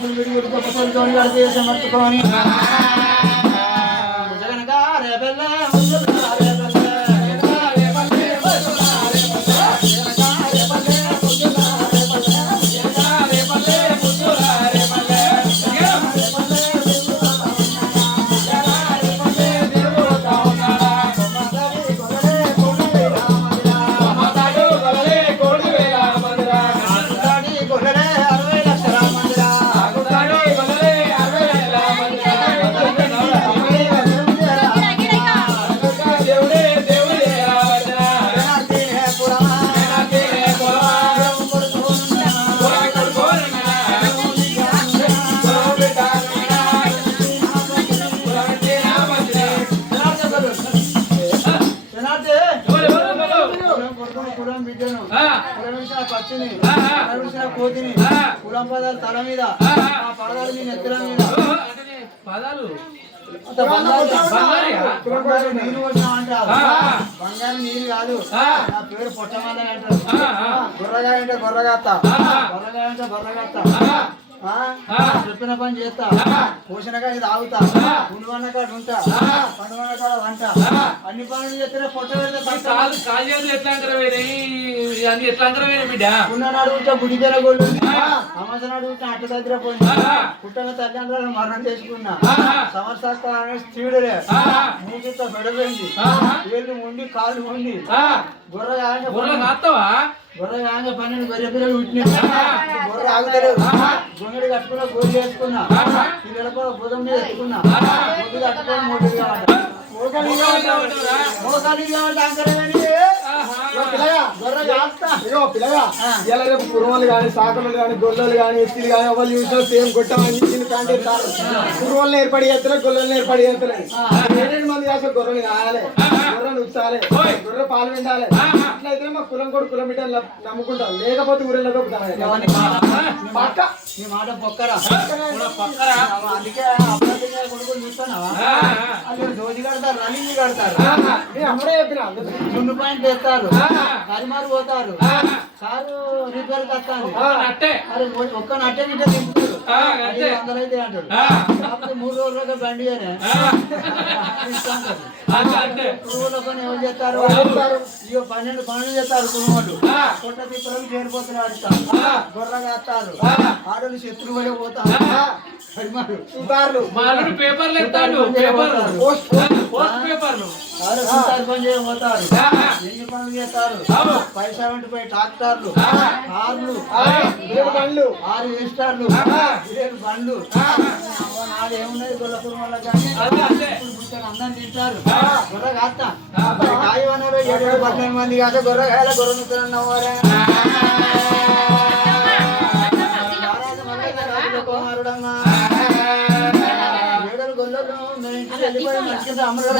ముసలి విడి విడి గొప్పతో కడితే సమర్చుకొని జగనగా రేపల్లె కోతిని కులం పదాలు తల మీద పదాలు మీ నెత్తుల మీద పదాలు నీరు వచ్చినా అంటారు బంగారు నీరు కాదు నా పేరు పొట్టమల్ల అంటారు గొర్రగా అంటే గొర్రగాత బొర్రగా అంటే బొర్రగాత చెప్పిన పని చేస్తా పోషణగా ఇది ఆగుతా పులివన్న కాడ ఉంటా పండువన్న కాడ వంట అన్ని పనులు చేస్తే పొట్ట ఉన్ననాడు ఉంటే గుడికెర గోళ్ళు సంవత్సరాడు ఉంటే అట్ట దగ్గర పోయింది పుట్టగా తల్లిదండ్రులను మరణం చేసుకున్నా సంవత్సరాలు స్త్రీడులే మూకితో పెడపోయింది ఏళ్ళు ఉండి కాళ్ళు ఉండి గొర్రెగా గొర్రెగా 12 గొర్రె పిల్లలు పుట్టిన గొర్రె ఆగుతలేవు గొంగడి కట్టుకున్నా గోలు చేసుకున్నా పిల్లల బుధం మీద ఎత్తుకున్నా గొడ్డు కట్టుకొని మోటలు కుర్రోళ్ళు కానీ సాకలు కానీ గొల్లలు కానీ ఎత్తులు కానీ ఎవరు చూసినా సేమ్ కొట్టమని ప్యాంట్ ఎత్తారు కుర్రోళ్ళు ఏర్పడి చేస్తారు గొల్లలు ఏర్పడి చేస్తలేదు 7 మంది కాస్త గొర్రెలు కాయాలి గొర్రెలు ఉచ్చాలి గొర్రె పాలు విండాలి అట్లయితే మా కులం కూడా కులం బిడ్డలు నమ్ముకుంటాం లేకపోతే ఊరిలో దొక్కుతాం మాట పొక్కరా అందుకే కొడుకులు చూస్తున్నావా దోజి కడతారు రన్నింగ్ కడతారు అప్పుడే చెప్పిన జున్ను పాయింట్ వేస్తారు కరిమారు పోతారు కారు రిపేర్ వస్తారు అరే ఒక్క నట్టే గిట్టే తింటారు 500 అయితే అంటాడు కాకపోతే 3 రోజులుగా బండి పురుగుల పని ఎవరు చేస్తారు ఇక 12 పనులు చేస్తారు కుటుంబాలు కొట్ట తిప్పలు చేరిపోతున్నారు ఆడుతారు గొర్రెగా వస్తారు ఆడలు శత్రువు పడి పోతారు పేపర్లు పని చేయబోతారు ఎన్ని పనులు చేస్తారు పైసా వెంటపై ట్రాక్టర్లు కార్లు బండ్లు 6 ఇస్టార్లు 7 బండ్లు నాడు ఏమున్నది గొల్లపురం వల్ల కానీ అందరం తింటారు గొర్రె కాస్తా కాయ వనరు 7-12 మంది కాక గొర్రెకాయల గొర్రె ముద్దరన్నవారే కుమారుడమ్మా గొల్లలు మేము ఇంటికి వెళ్ళిపోయి మంచిగా అమృత